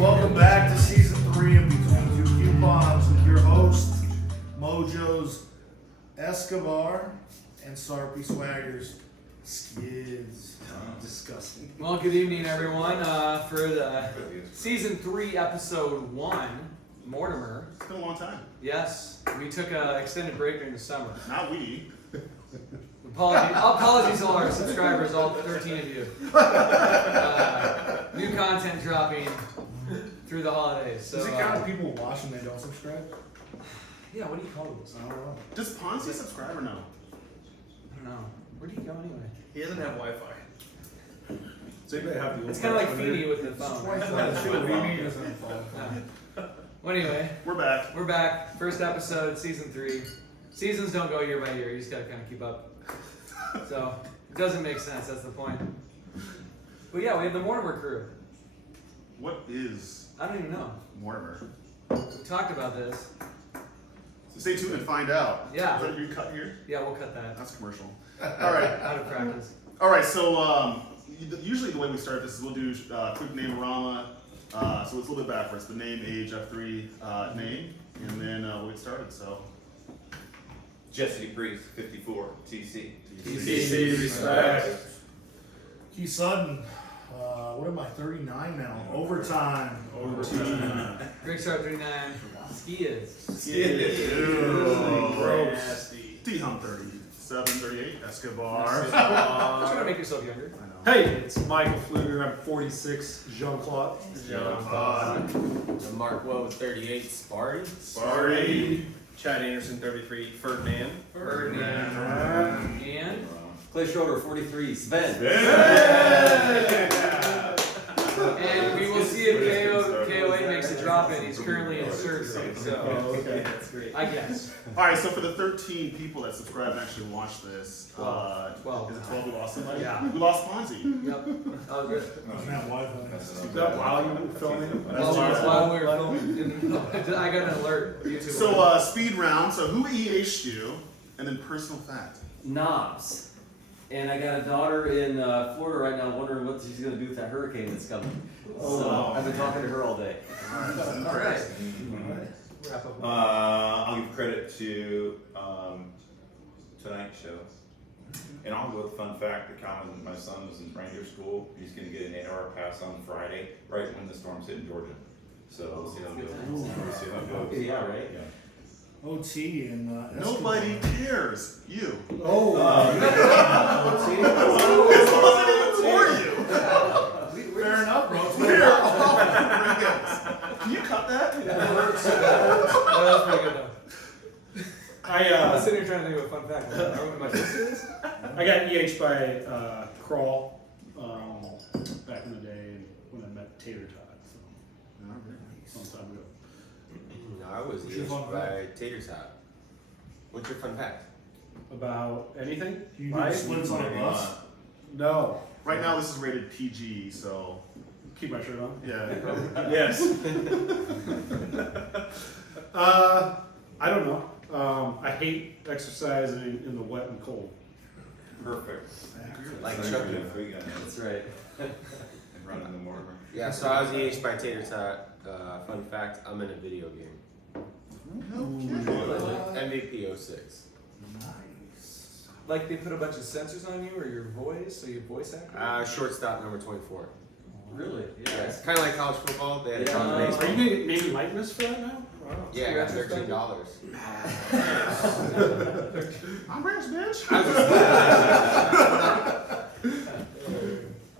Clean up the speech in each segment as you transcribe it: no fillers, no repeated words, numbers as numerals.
Welcome back to season 3 of Between Two Coupons with your host, Mojo's Escobar and Sarpy Swaggers Skids. Disgusting. Well, good evening, everyone. For the season 3, episode 1, Mortimer. It's been a long time. Yes, we took an extended break during the summer. Not we. Apologies to all our subscribers, all 13 of you. New content dropping through the holidays. So, Does it count if people watch and they don't subscribe? Yeah, what do you call this? I don't know. Does Ponzi subscribe or no? I don't know. Where do you go anyway? He doesn't have Wi-Fi. So you better have the It's kind of like Feeny with the phone. Well, anyway, We're back. we're back. First episode, season 3. Seasons don't go year by year. You just gotta kind of keep up. So it doesn't make sense. That's the point. But yeah, we have the Mortimer crew. What is I don't even know. Mortimer? We talked about this. So stay tuned and find out. Yeah. Is that you cut here? Yeah, we'll cut that. That's commercial. All right. Out of practice. All right. So usually the way we start this is we'll do quick name-orama. So it's a little bit backwards. The name, age, F3, name, and then we'll get started. So. Jesse Priest, 54, TC. TC, respect. Keith Sutton, what am I, 39 now? Overtime. Great start, 39. Ski is. Gross. T-Hum 37, 38, Escobar. Try to make yourself younger. I know. Hey, it's Michael Fluger. I'm 46. Jean-Claude. I'm Mark Woe with 38, Sparty. Sorry. Chad Anderson, 33. Ferdinand. Ferdinand. And Clay Schroeder, 43, Sven. and we will see if KOA makes a drop in. He's currently in surgery, so Okay, that's great. I guess. All right, so for the 13 people that subscribe and actually watch this, 12. is it 12 we lost somebody? Yeah. We lost Ponzi. Yep. Oh, good. Doesn't have Wi-Fi. You got while you were filming? While we were filming, I got an alert. YouTube So speed round. So who EH'd you, and then personal fact. Knobs. And I got a daughter in Florida right now wondering what she's going to do with that hurricane that's coming. So I've been talking to her all day. All right. Wrap up. I'll give credit to tonight's show. And I'll go with a fun fact that Calvin, my son, was in Ranger School. He's going to get an 8-hour pass on Friday, right when the storm's hitting Georgia. So we'll see how it goes. We'll see how it goes. Yeah, right? Yeah. OT and Nobody cares. You. Oh. It wasn't even for you. Fair enough, bro. Here. Can you cut that? That was pretty good though. I was sitting here trying to think of a fun fact. I don't know my sister is. I got EH by Crawl back in the day when I met Tater Tot. So, long time ago. No, I was What's your fun by Tater Tot. What's your fun fact? About anything? You do Life? splits on a bus? No. Right now, this is rated PG, so Keep my shirt on. yeah. Yes. I don't know. I hate exercising in the wet and cold. Perfect. Like So Chuck. you're gonna free gun That's right. and run in the Mortimer. Yeah, so I was EH by Tater Tot. Fun fact, I'm in a video game. MVP 06. Nice. Like they put a bunch of sensors on you or your voice, so your voice actor? Shortstop number 24. Really? Yeah, it's kind of like college football. They had Yeah. college Are baseball. you getting maybe likeness for that now? Wow. Yeah, I got $13. I'm rich, bitch.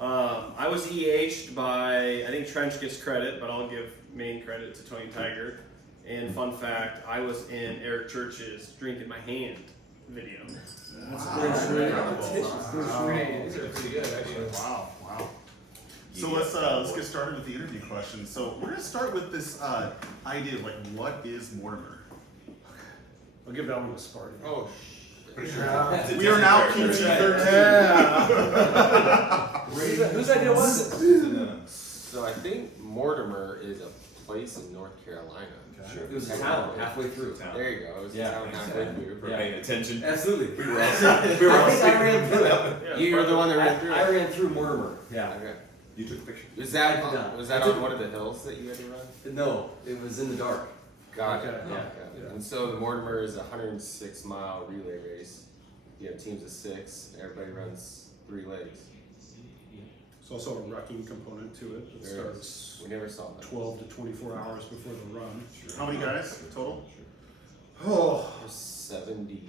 I was EH'd by, I think Trench gets credit, but I'll give main credit to Tony Tiger. And fun fact, I was in Eric Church's Drink in My Hand video. That's Wow. pretty sweet. These are pretty good, actually. Wow. So let's get started with the interview questions. So we're gonna start with this idea of like, what is Mortimer? I'll give that one to Sparty. Oh, We are now PG-13. Whose idea was this? So I think Mortimer is a place in North Carolina. Sure. It was a town halfway through. There you go. It was Yeah. a town halfway through. We're paying attention. Absolutely. We were all I think I ran through it. You were the one that ran through I it. ran through Mortimer. Yeah. Okay. You took a picture. Was that Yeah. was that on one of the hills that you had to run? No, it was in the dark. Got it. Okay. Yeah. Yeah. And so the Mortimer is a 106-mile relay race. You have teams of 6. Everybody runs 3 legs. There's also a wrecking component to it. It There is. starts We never saw that. 12 to 24 hours before the run. How many guys total? Oh, There's 70.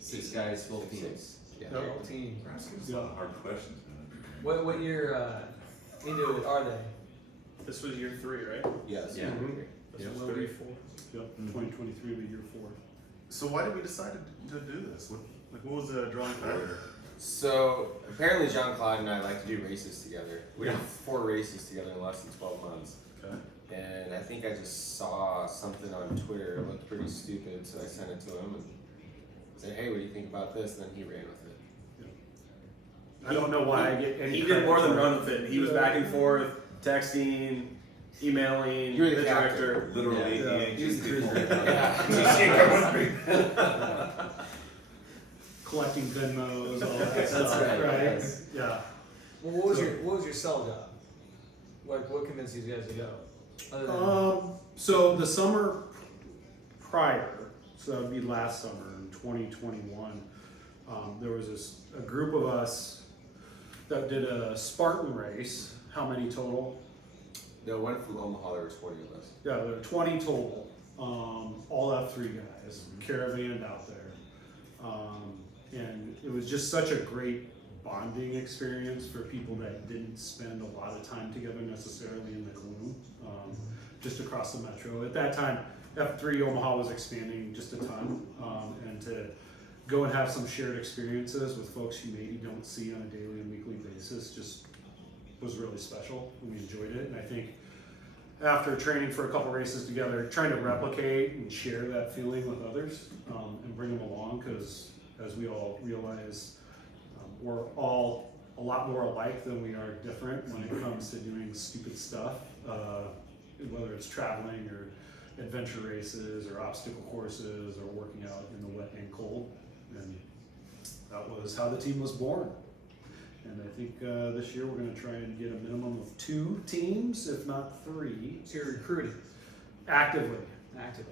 6 guys, 12 teams. Yeah. Yep. Whole team. You're asking us a lot of hard questions, man. What year into it are they? This was year 3, right? Yes. Yeah. This Yeah. will be 4. yep. 2023 will be year 4. So why did we decide to do this? What was the drawing factor? So apparently John Claude and I like to do races together. We did 4 races together in less than 12 months. Okay. And I think I just saw something on Twitter. It looked pretty stupid, so I sent it to him and said, "Hey, what do you think about this?" And then he ran with it. I don't know why I get any He credit did more than for it. run with it. He was back and forth, texting, emailing You were the the captain. director. Literally, Yeah. the ancient people. Collecting Venmos, all that That's stuff, right, right? yes. Yeah. Well, what was your cell job? Like, what convinced you guys to go? Other than So the summer prior, so that'd be last summer in 2021, there was a group of us that did a Spartan race. How many total? No, one from Omaha, there were 20 of us. Yeah, there were 20 total, all F3 guys, caravanned out there. And it was just such a great bonding experience for people that didn't spend a lot of time together necessarily in the gloom, just across the metro. At that time, F3 Omaha was expanding just a ton, and to go and have some shared experiences with folks you maybe don't see on a daily and weekly basis just was really special, and we enjoyed it. And I think after training for a couple races together, trying to replicate and share that feeling with others, and bring them along, because as we all realize, we're all a lot more alike than we are different when it comes to doing stupid stuff, whether it's traveling or adventure races or obstacle courses or working out in the wet and cold. And that was how the team was born. And I think this year we're going to try and get a minimum of 2 teams, if not 3, so you're recruiting actively.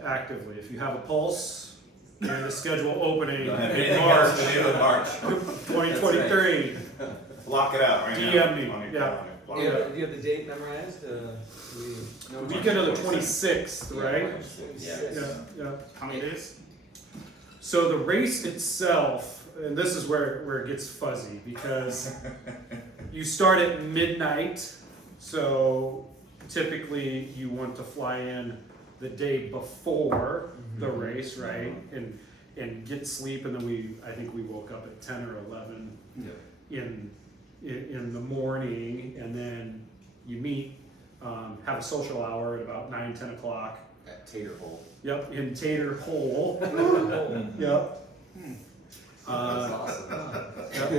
actively. If you have a pulse and a schedule opening Don't have in anything March else to do in March. 2023, Lock it out right now. DM me, On your yeah. calendar. Lock Do it you, out. have, do you have the date memorized? the weekend of the 26th, right? Yeah. Yeah. How many days? So the race itself, and this is where it gets fuzzy, because you start at midnight, so typically you want to fly in the day before the race, right? And get sleep, and then I think we woke up at 10 or 11 in the morning, and then you meet, have a social hour at about 9, 10 o'clock. At Tater Hole. Yep, in Tater Hole. Yep. That's awesome. Yep.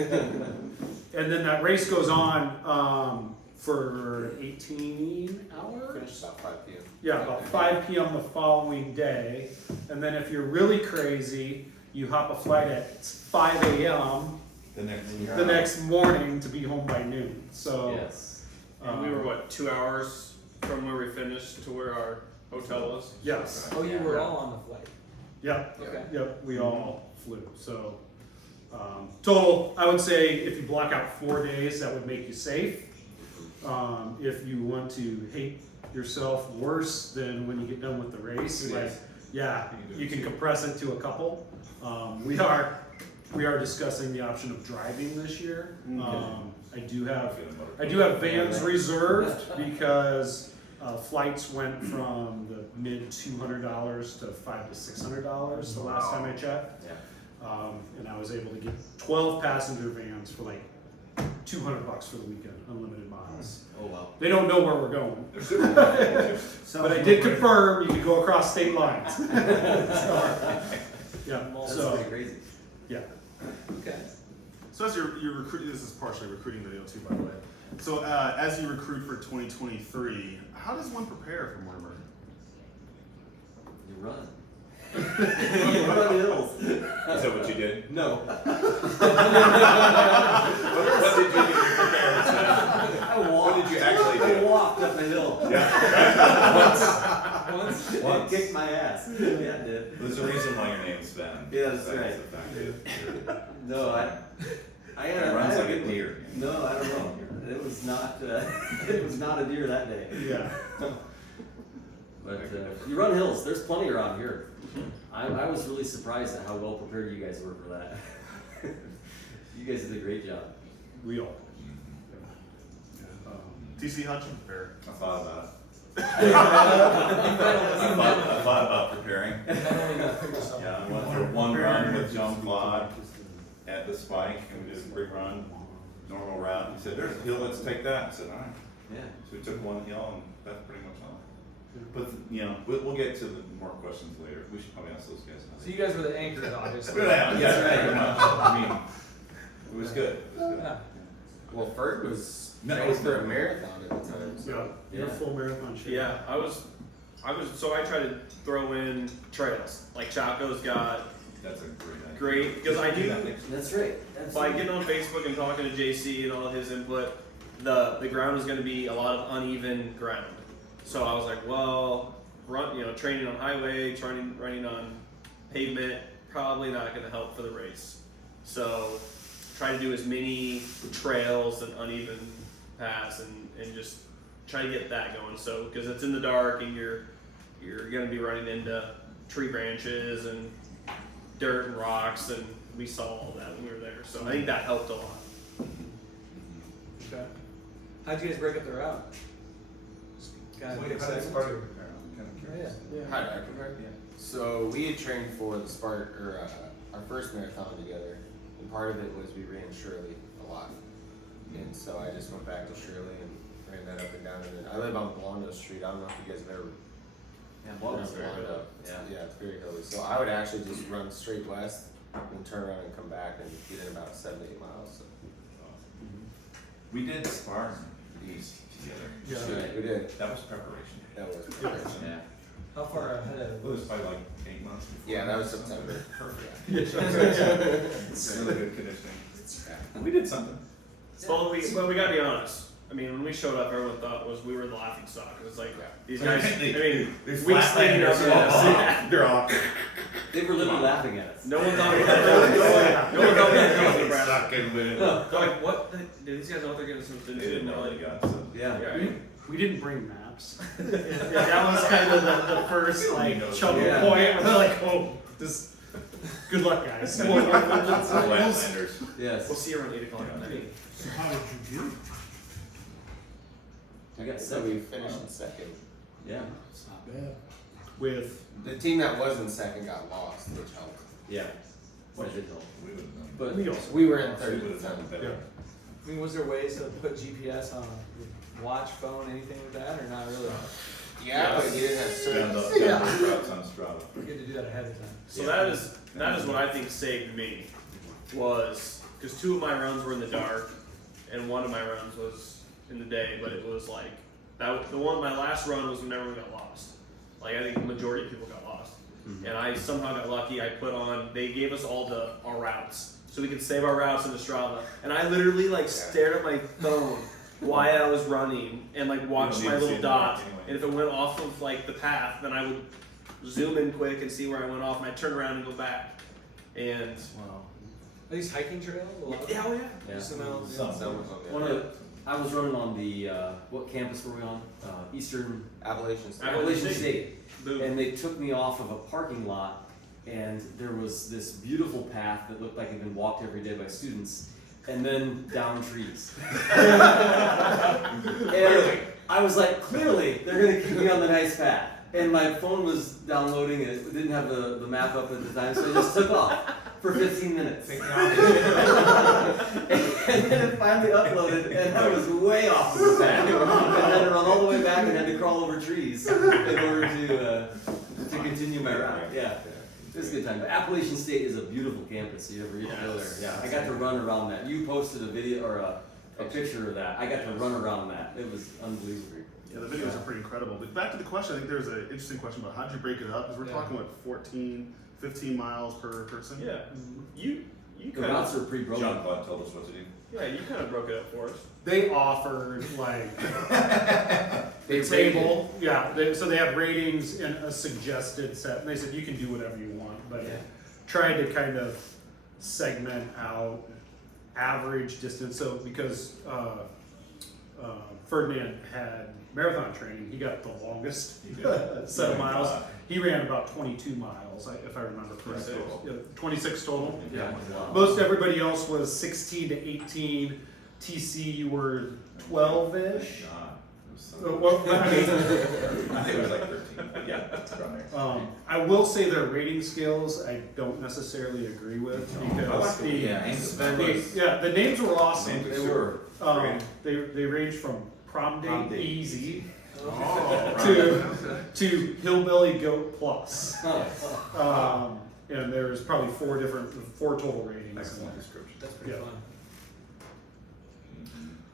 And then that race goes on for 18 hours. Finished about 5 p.m. Yeah, about 5 p.m. the following day. And then if you're really crazy, you hop a flight at 5 a.m. the next morning to be home by noon. So Yes. And we were, what, 2 hours from where we finished to where our hotel was? yes. Oh, you were all on the flight. Yep. Okay. Yep. We all flew. So total, I would say if you block out 4 days, that would make you safe. If you want to hate yourself worse than when you get done with the race, 2 like, days. yeah, you can compress it to a couple. We are discussing the option of driving this year. I do have vans reserved because flights went from the mid $200 to $500 to $600 the last time I checked. Yeah. And I was able to get 12 passenger vans for like $200 for the weekend, unlimited miles. Oh wow. They don't know where we're going. But I did confirm you can go across state lines. So, yeah, That's so, pretty crazy. yeah. Okay. So as you're recruiting, this is partially a recruiting video too, by the way. So as you recruit for 2023, how does one prepare for Mortimer? You run. You run on the hills. Is that what you did? No. What did you do to prepare? I pass. Yeah, it did. There's a reason why your name's Ben. Yeah, that's That is right. the fact that No, I had it a, runs I had like a good one. deer. No, I don't know. It was not. It was not a deer that day. Yeah. But you run hills. There's plenty around here. I was really surprised at how well prepared you guys were for that. You guys did a great job. We all. TC, how'd you prepare? I thought about it. I thought about preparing. Yeah, I went for one run with John Claude at the spike, and we did a quick run, normal route. He said, "There's a hill, let's take that." I said, "All right." Yeah. So we took one hill, and that's pretty much all. But you know, we'll get to the more questions later. We should probably ask those guys. So you guys were the anchors, obviously. Yeah, pretty much. I mean, it was good. It was good. Yeah. Well, Ferg was No, training for Ferg. a marathon at the time. So. Yeah. You're a full marathon shape. Yeah, I was. So I try to throw in trails. Like Chaco's got That's a great idea. great because I knew That's right. by getting on Facebook and talking to JC and all of his input, the ground was going to be a lot of uneven ground. So I was like, well, training on highway, running on pavement, probably not going to help for the race. So try to do as many trails and uneven paths and just try to get that going. So because it's in the dark and you're going to be running into tree branches and dirt and rocks, and we saw all that when we were there. So I think that helped a lot. Okay. How'd you guys break up the route? Kind of big segments? Yeah. How did I prepare? Yeah. So we had trained for the our first marathon together, and part of it was we ran Shirley a lot, and so I just went back to Shirley and ran that up and down. And then I live on Blondo Street. I don't know if you guys have ever Yeah, been on Blondo's very Blondo. good. Yeah, it's very hilly. So I would actually just run straight west and turn around and come back and get in about 7 to 8 miles. So. We did Spartan East together. Yeah, we did. That was preparation. That was preparation. Yeah. How far ahead of It was probably like 8 months before. Yeah, that was September. Perfect. It's really good conditioning. We did something. Well, we gotta be honest. I mean, when we showed up, everyone thought we were the laughing stock. It was like these guys. I mean, There's weeks leading up to this. They're off. They were literally laughing at us. No one thought we had no one thought we had girls in Nebraska. Sucking with. They're like, what? Do these guys know what they're getting something They to? didn't know they got so. Yeah. We didn't bring maps. Yeah, that was kind of the first like chuckle Yeah. point. We're like, oh, this. Good luck, guys. Flatlanders. Yes. We'll see you around 8 o'clock at night. So how did you do? We got So seven. we finished in second. Yeah. It's not bad. With The team that was in second got lost, which helped. Yeah. That did help. We would have done. But we also. We were in We third. would have done better. Yeah. I mean, was there ways to put GPS on a watch, phone, anything like that, or not really? Yeah, but you didn't have Down service. the routes on Strava. You had to do that ahead of time. So that is what I think saved me, was because 2 of my runs were in the dark, and 1 of my runs was in the day. But it was like that. My last run was when everyone got lost. Like I think the majority of people got lost, and I somehow got lucky. I put on. They gave us all our routes, so we could save our routes in the Strava. And I literally stared at my phone while I was running and watched You my don't need to see little the dot. mark anyway. And if it went off of the path, then I would zoom in quick and see where I went off, and I turn around and go back. And Wow. Are these hiking trails? A lot of yeah, them? oh yeah. Yeah. Just in those- Some. Some was on the One of the, I was running on the what campus were we on? Eastern Appalachian State. Appalachian Appalachian State. Boom. And they took me off of a parking lot, and there was this beautiful path that looked like it had been walked every day by students, and then down trees. And I was like, clearly, they're going to keep me on the nice path. And my phone was downloading, and it didn't have the map up at the time, so I just took off for 15 minutes. And then it finally uploaded, and I was way off of the path. I had to run all the way back and had to crawl over trees in order to continue my route. Yeah, it was a good time. But Appalachian State is a beautiful campus. You ever get to go there? Yeah, I got to run around that. You posted a video or a picture of that. I got to run around that. It was unbelievable. Yeah, the videos are pretty incredible. But back to the question, I think there's an interesting question about how did you break it up? Because we're talking, 14, 15 miles per person? Yeah. You The kind routes of are pretty broken. John Claude told us what to do. you kind of broke it up for us. they offered They table. Yeah, so they have ratings and a suggested set, and they said you can do whatever you want, but Yeah. tried to kind of segment out average distance. So because Ferdinand had marathon training, he got the longest set of miles. He ran about 22 miles, if I remember correctly. 26 total. Yeah. Wow. Most everybody else was 16 to 18. TC, you were 12-ish. Well, I mean, I think it was like 13. But yeah, it's around there. I will say their rating scales I don't necessarily agree with because the names were awesome. They were. They range from prom date easy Oh, to hillbilly goat plus. And there's probably four total ratings. Excellent description. That's pretty Yeah. fun.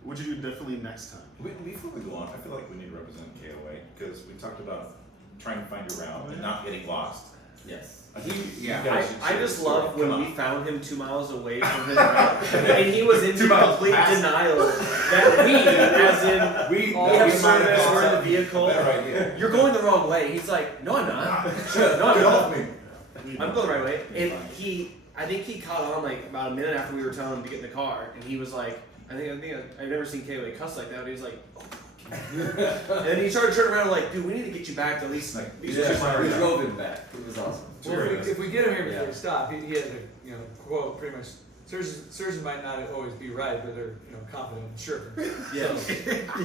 What'd you do differently next time? Before we go on, I feel like we need to represent KOA because we talked about trying to find your route and not getting lost. Yes. I just love when we found him 2 miles away from his route, and he was in complete denial that as in, we have service, we're in the vehicle. You're going the wrong way. He's like, no, I'm not. No, I'm not. I'm going the right way. And I think he caught on like about a minute after we were telling him to get in the car, and he was like, I've never seen KOA cuss like that, but he was like, oh. And then he started turning around like, dude, we need to get you back to at least like We drove him back. It was awesome. Well, if we get him here before we stop, he had to, quote pretty much. Surgeons might not always be right, but they're confident and sure. Yeah.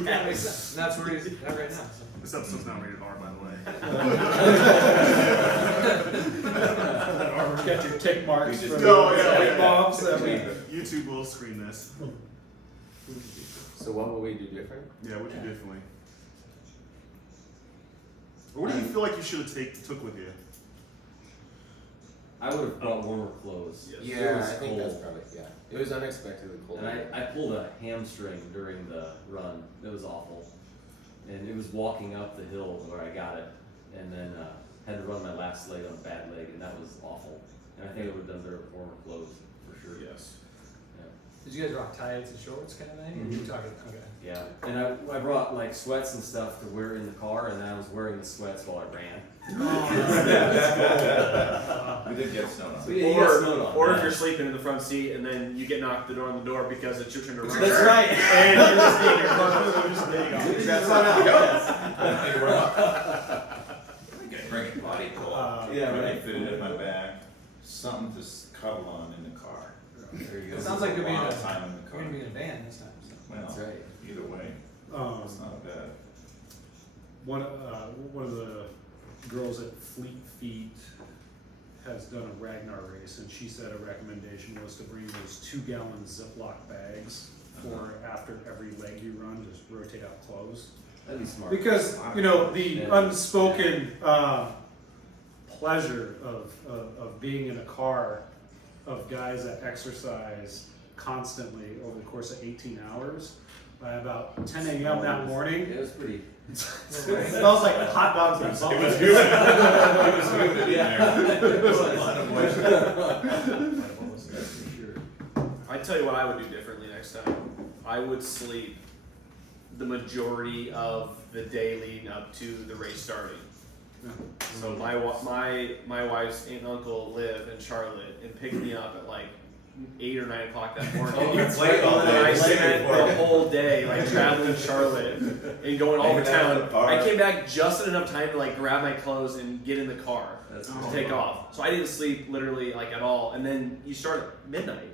That makes sense. And that's where he's at right now. So. This episode's not rated R, by the way. Got your tick marks for bombs. bombs. YouTube will screen this. So what will we do different? Yeah, what you differently? Or what do you feel like you should have took with you? I would have brought warmer clothes. Yes. It Yeah, was I think that's cold. probably, It was unexpectedly cold. And I pulled a hamstring during the run. It was awful. And it was walking up the hill where I got it. And then had to run my last leg on a bad leg, and that was awful. And I think it would have done better with warmer clothes, for sure. Yes. Did you guys rock tights and shorts kind of thing? Or you talking? Okay. Yeah, and I brought like sweats and stuff to wear in the car, and I was wearing the sweats while I ran. We did get snow on. So, yeah, you got snowed on, Or yeah. if you're sleeping in the front seat and then you get knocked on the door because it's your turn to run. That's right. And you're just being your phone. There you go. That's right out. Yes. Hey, we're up. I think I bring a body pillow. Yeah, Really right. fitted in my bag. Something to cuddle on in the car. There you It go. sounds like you're being Long a time in the you're car. gonna be in a band this time. So. Well, That's right. either way, it's not bad. One of the girls at Fleet Feet has done a Ragnar race, and she said a recommendation was to bring those 2-gallon Ziploc bags for after every leg you run, just rotate out clothes. That'd be smart. Because the unspoken pleasure of being in a car of guys that exercise constantly over the course of 18 hours. By about 10 a.m. that morning, It was pretty. it smells like hot dogs and salt. It was good. It was good in there. It was. A lot of moisture. I tell you what I would do differently next time. I would sleep the majority of the day leading up to the race starting. So my wife's aunt and uncle live in Charlotte and picked me up at like 8 or 9 o'clock that morning. Oh, that's late all day. And I spent the whole day like traveling Charlotte and going all over town. I came back just in enough time to like grab my clothes and get in the car to take off. So I didn't sleep literally like at all. And then you start at midnight.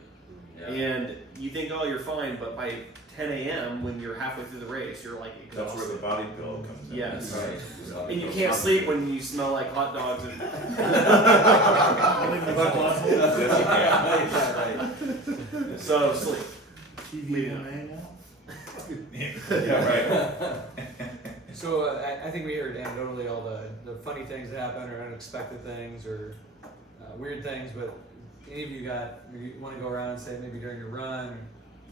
Yeah. And you think, oh, you're fine, but by 10 a.m. when you're halfway through the race, you're like That's exhausted. where the body pillow comes in. Yes. Right. And you can't sleep when you smell like hot dogs and Right. so sleep. TV and manual. Yeah, right. So I think we heard anecdotally all the funny things that happen or unexpected things or weird things, but any of you want to go around and say maybe during your run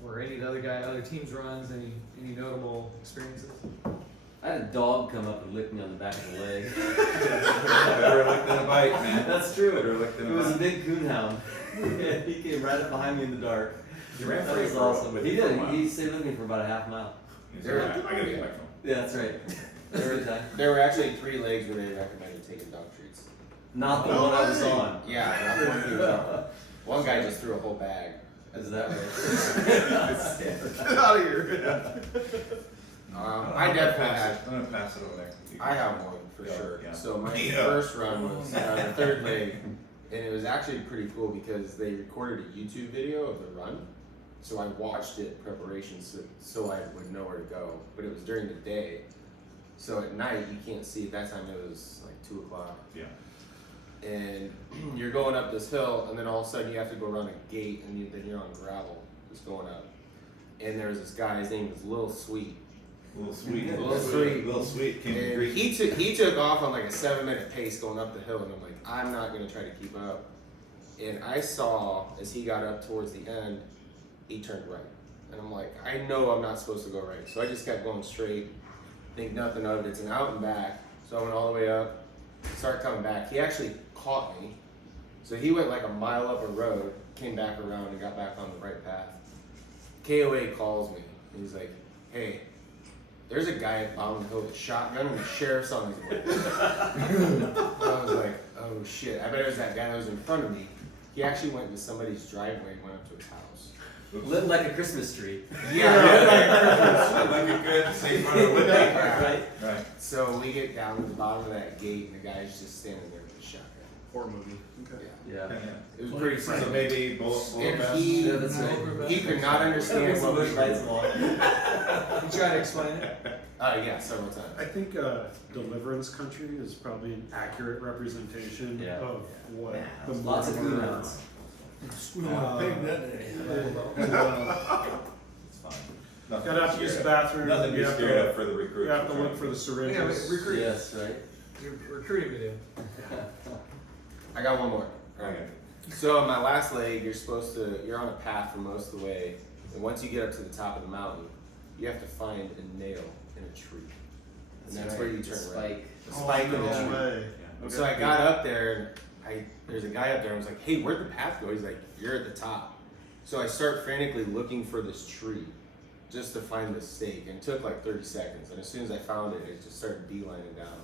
or any of the other teams' runs, any notable experiences? I had a dog come up and lick me on the back of the leg. Better lick than a bite, man. That's true. Better lick than It a was a bite. big coonhound. He came right up behind me in the dark. You ran That free was for awesome. with He you for a did. while. He stayed with me for about a half mile. There- I gotta get my phone. Yeah, that's right. There were actually 3 legs where they recommended taking dog treats. Not the No one I was way. on. Yeah, not one he was on. One guy just threw a whole bag. Is that right? Get out of here. I definitely had. I'm gonna pass it over there. I have one for Yeah, sure. yeah. So my Yeah. first run was the 3rd leg, and it was actually pretty cool because they recorded a YouTube video of the run. So I watched it in preparation so I would know where to go. But it was during the day, so at night you can't see. At that time it was like 2 o'clock, Yeah. and you're going up this hill, and then all of a sudden you have to go around a gate, and then you're on gravel, just going up. And there was this guy. His name was Lil Sweet. Little sweet. Little sweet. Little sweet. Came to And greet he took off on like a 7-minute pace going up the hill, and I'm like, I'm not gonna try to keep up. And I saw as he got up towards the end, he turned right, and I'm like, I know I'm not supposed to go right, so I just kept going straight, think nothing of it. It's an out and back, so I went all the way up, started coming back. He actually caught me, so he went like a mile up a road, came back around, and got back on the right path. KOA calls me, and he's like, hey, there's a guy at the bottom of the hill with a shotgun and the sheriff's on his way. I was like, oh shit, I bet it was that guy that was in front of me. He actually went to somebody's driveway and went up to his house. Lit like a Christmas tree. Yeah, like a good safe runner would be. Right? Right. so we get down to the bottom of that gate, and the guy's just standing there with a shotgun. Horror movie. Okay. Yeah, Yeah. it was pretty So funny. maybe bullet And vest. he, Yeah, that's right. he could not understand what we lights were. on. You try to explain it? Yeah, several times. I think Deliverance Country is probably an accurate representation Yeah. of what the Lots of movie coonhounds. Squeal like a pig that day. It's fine. Nothing Gotta have to to use the scare- bathroom. Nothing to You be have scared to- of for the recruits. You have to look for the syringes. Yeah, wait, recruit. Yes, right? Recruiting video. I got one more. Okay. So on my last leg, you're on a path for most of the way, and once you get up to the top of the mountain, you have to find a nail in a tree, and that's where you turn right. Spike. The spike in the no tree. way. And so I got up there, and there's a guy up there. I was like, "Hey, where'd the path go?" He's like, "You're at the top." So I start frantically looking for this tree, just to find the stake, and it took like 30 seconds. And as soon as I found it, it just started beelining down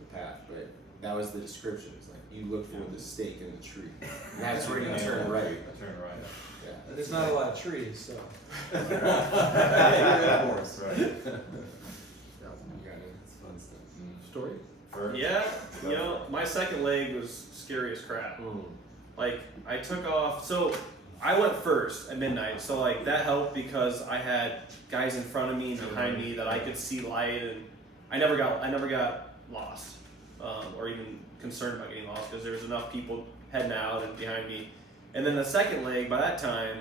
the path. But that was the description. It's like you look for the stake in the tree, and that's where you turn right. Turn right. Yeah. There's not a lot of trees, so. Of course. Right. You got it. It's fun stuff. Story? First. Yeah, you know, my second leg was scary as crap. Like, I took off, so I went first at midnight, so like that helped because I had guys in front of me and behind me that I could see light, and I never got lost, or even concerned about getting lost because there was enough people heading out and behind me. And then the second leg, by that time,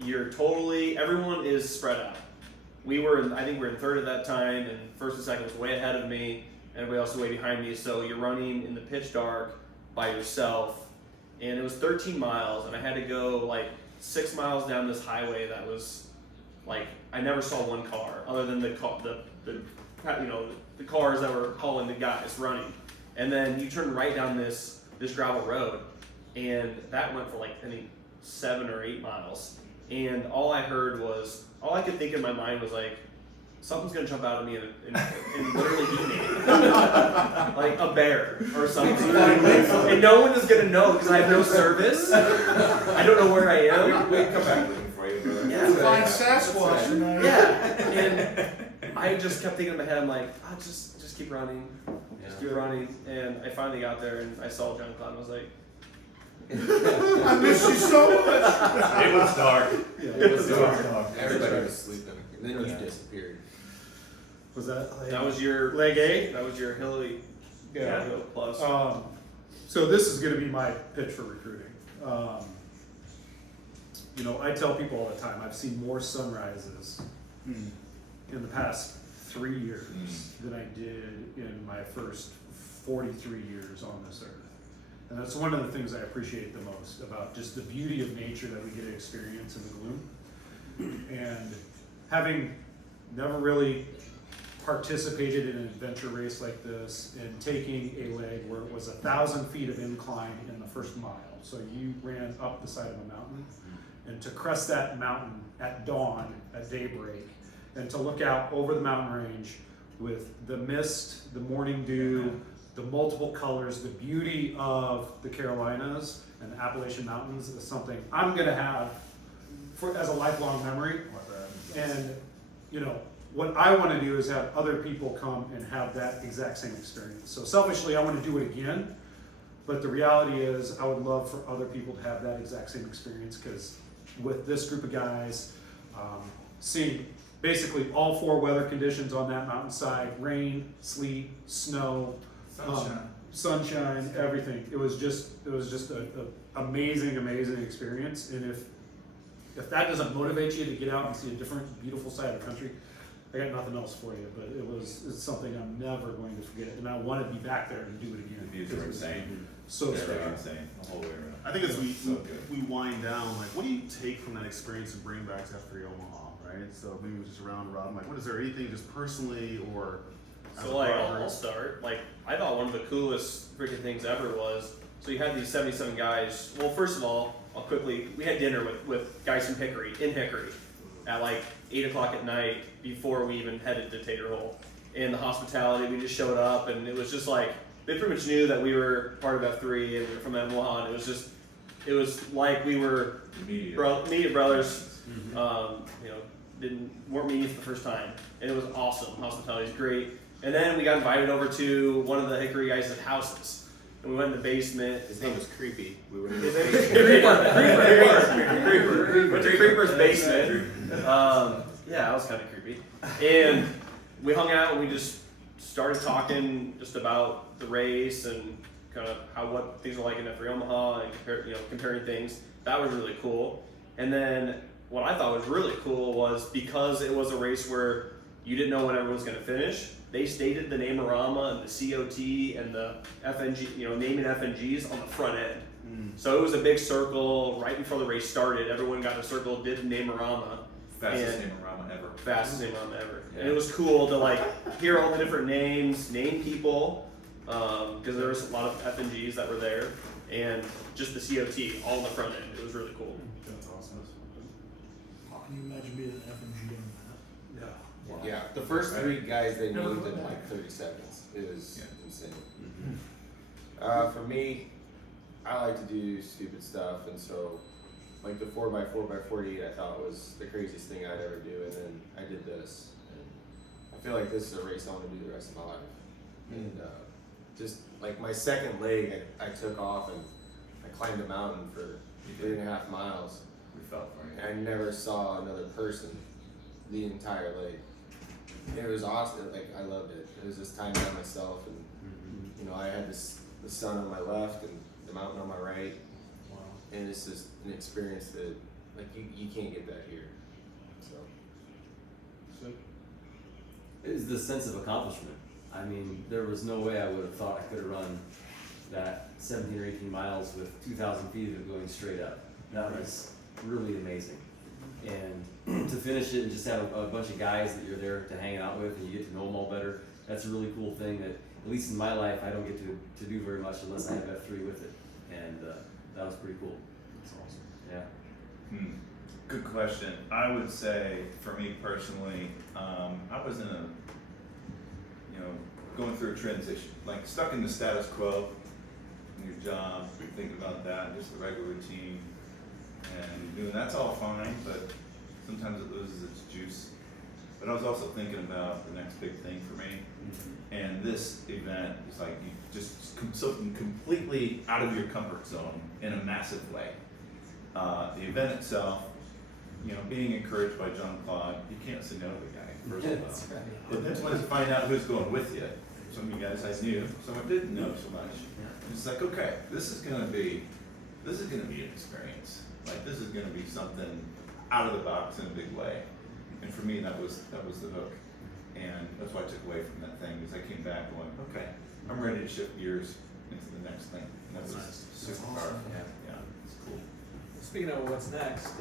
everyone is spread out. I think we were in third at that time, and first and second was way ahead of me, and everybody else was way behind me, so you're running in the pitch dark by yourself. And it was 13 miles, and I had to go like 6 miles down this highway that was like I never saw one car other than the cars that were hauling the guys running. And then you turn right down this gravel road, and that went for like I think 7 or 8 miles. And all I could think in my mind was like, something's gonna jump out of me and literally eat me, like a bear or something. And no one is gonna know because I have no service. I don't know where I am. We come back looking for you, brother. Yeah. Find Sasquatch tonight. Yeah, and I just kept thinking in my head, I'm like, just keep running, just keep running. And I finally got there and I saw John Cloud and I was like, I miss you so much. It was dark. Yeah. It was dark. Everybody was sleeping, and then you disappeared. Was that? that was your leg A? That was your hilly. Yeah. Plus. So this is going to be my pitch for recruiting. I tell people all the time, I've seen more sunrises in the past 3 years than I did in my first 43 years on this earth. And that's one of the things I appreciate the most about just the beauty of nature that we get to experience in the gloom. And having never really participated in an adventure race like this and taking a leg where it was 1,000 feet of incline in the first mile. So you ran up the side of a mountain, and to crest that mountain at dawn, at daybreak, and to look out over the mountain range with the mist, the morning dew, the multiple colors, the beauty of the Carolinas and the Appalachian Mountains is something I'm gonna have as a lifelong memory. And you know, what I want to do is have other people come and have that exact same experience. So selfishly, I want to do it again, but the reality is I would love for other people to have that exact same experience, because with this group of guys, seeing basically all 4 weather conditions on that mountainside: rain, sleet, snow, sunshine, everything. It was just a amazing experience. And if that doesn't motivate you to get out and see a different, beautiful side of the country, I got nothing else for you. But it's something I'm never going to forget, and I want to be back there and do it again. The views are insane. So They're special. insane the whole way around. I think as So good. we wind down, like, what do you take from that experience and bring back to F3 Omaha, right? So maybe just around Rob, like, what is there anything just personally or as a So like, broader- I'll start. Like, I thought one of the coolest freaking things ever was, so you had these 77 guys. Well, first of all, we had dinner with guys from Hickory, in Hickory, at like 8 o'clock at night before we even headed to Tater Hole. And the hospitality, we just showed up, and it was just like, they pretty much knew that we were part of F3 and we were from Omaha, and it was like we were immediate brothers. You know, weren't meeting for the first time, and it was awesome. Hospitality is great. And then we got invited over to one of the Hickory guys' houses. And we went in the basement. His name was Creepy. We were in His the name was Creeper. Went to Creeper's basement. Yeah, that was kind of creepy. And we hung out and we just started talking just about the race and kind of what things are like in F3 Omaha and comparing things. That was really cool. And then what I thought was really cool was, because it was a race where you didn't know when everyone was going to finish, they stated the name-orama and the COT and the FNG, naming FNGs on the front end. So it was a big circle right before the race started. Everyone got in a circle, did the name-orama. Fastest name-orama ever. Fastest name-orama ever. Yeah. And it was cool to like hear all the different names, name people, because there was a lot of FNGs that were there, and just the COT all on the front end. It was really cool. That's awesome. How can you imagine being an FNG on that? Yeah. Yeah, the first 3 guys they named in like 30 seconds. It was insane. For me, I like to do stupid stuff, and so like the 4x4x40 I thought was the craziest thing I'd ever do, and then I did this. And I feel like this is a race I want to do the rest of my life. And just like my second leg, I took off and I climbed a mountain for 3.5 miles. We felt for you. I never saw another person the entire leg. It was awesome. Like, I loved it. It was just time by myself, and I had the sun on my left and the mountain on my right. Wow. And it's just an experience that like you can't get that here. So It is the sense of accomplishment. I mean, there was no way I would have thought I could have run that 17 or 18 miles with 2,000 feet of it going straight up. That was really amazing. And to finish it and just have a bunch of guys that you're there to hang out with and you get to know them all better, that's a really cool thing that, at least in my life, I don't get to do very much unless I have F3 with it. And that was pretty cool. That's awesome. Yeah. Good question. I would say, for me personally, I was in a, going through a transition, like stuck in the status quo, in your job, thinking about that, just the regular routine, and that's all fine, but sometimes it loses its juice. But I was also thinking about the next big thing for me, and this event is like you just something completely out of your comfort zone in a massive way. The event itself, being encouraged by John Claude, you can't say no to the guy, first of all. But then to find out who's going with you. Some of you guys I knew, some I didn't know so much. It's like, okay, this is gonna be an experience. Like, this is gonna be something out of the box in a big way. And for me, that was the hook. And that's what I took away from that thing, because I came back going, okay, I'm ready to shift gears into the next thing. And that was Nice. super That's awesome. powerful. Yeah, it's cool. Speaking of what's next,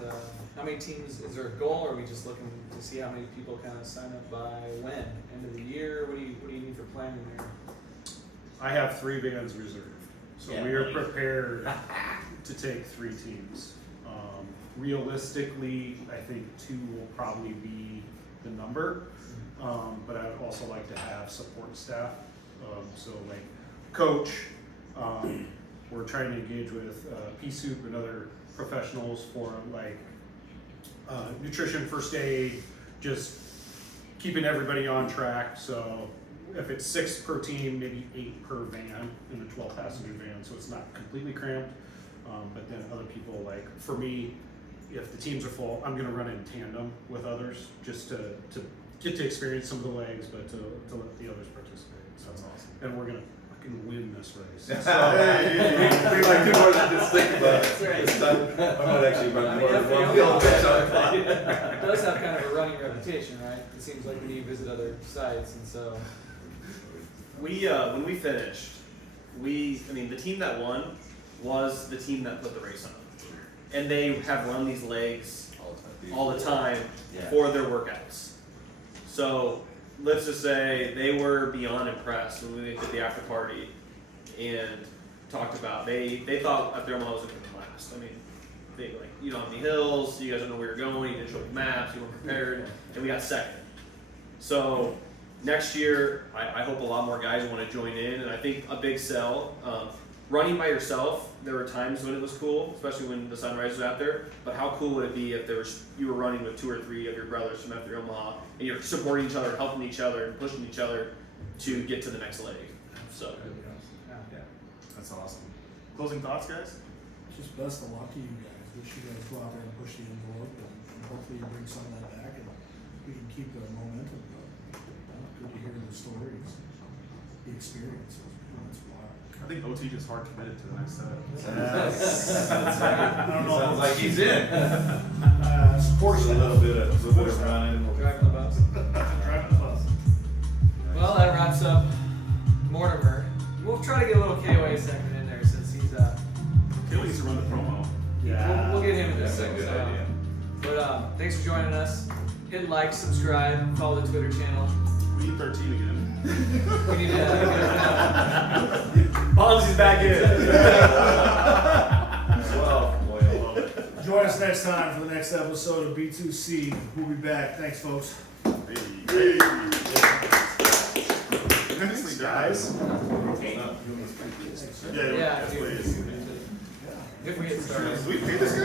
how many teams, is there a goal, or are we just looking to see how many people kind of sign up by when? End of the year? What do you need for planning there? I have 3 vans reserved, so Yeah, we are nice. prepared to take 3 teams. Realistically, I think 2 will probably be the number. But I'd also like to have support staff. So like coach, we're trying to engage with P-Soup and other professionals for like nutrition, first aid, just keeping everybody on track. So if it's 6 per team, maybe 8 per van in the 12 passenger van, so it's not completely cramped. But then other people, like for me, if the teams are full, I'm gonna run in tandem with others just to get to experience some of the legs, but to let the others participate. So That's awesome. and we're gonna fucking win this race. We might do more than just think about it. This time, I might actually I run mean, more than one FBO field. it does have kind of a running reputation, right? It seems like when you visit other sites, and so We when we finished, the team that won was the team that put the race on, and they have run these legs all the time Yeah. for their workouts. So let's just say they were beyond impressed when we did the after party and talked about they thought after Omaha was going to last. I mean, they like, you don't have any hills, you guys don't know where you're going, you didn't show the maps, you weren't prepared, and we got second. So next year, I hope a lot more guys want to join in, and I think a big sell. Running by yourself, there were times when it was cool, especially when the sunrise was out there. But how cool would it be if you were running with 2 or 3 of your brothers from F3 Omaha, and you're supporting each other, helping each other, and pushing each other to get to the next leg. So That's awesome. Closing thoughts, guys? Just best of luck to you guys. Wish you guys go out there and push the envelope, and hopefully you bring some of that back, and we can keep the momentum going. Good to hear the stories, the experiences. That's wild. I think OT just hard committed to the next set. I don't know. Sounds like he's in. Support Just a little bit of running. driving the bus. Driving the bus. Well, that wraps up Mortimer. We'll try to get a little KOA segment in there since he's Kelly needs to run the promo. we'll get him in this That's a thing. good So. idea. But thanks for joining us. Hit like, subscribe, follow the Twitter channel. We need 13 again. We need to Bonzi's back in. Well, boy, I love it. Join us next time for the next episode of B2C. We'll be back. Thanks, folks. Hey. Nicely, guys. Yeah, yeah, yes, dude. please. If we get started. Did we pay this guy?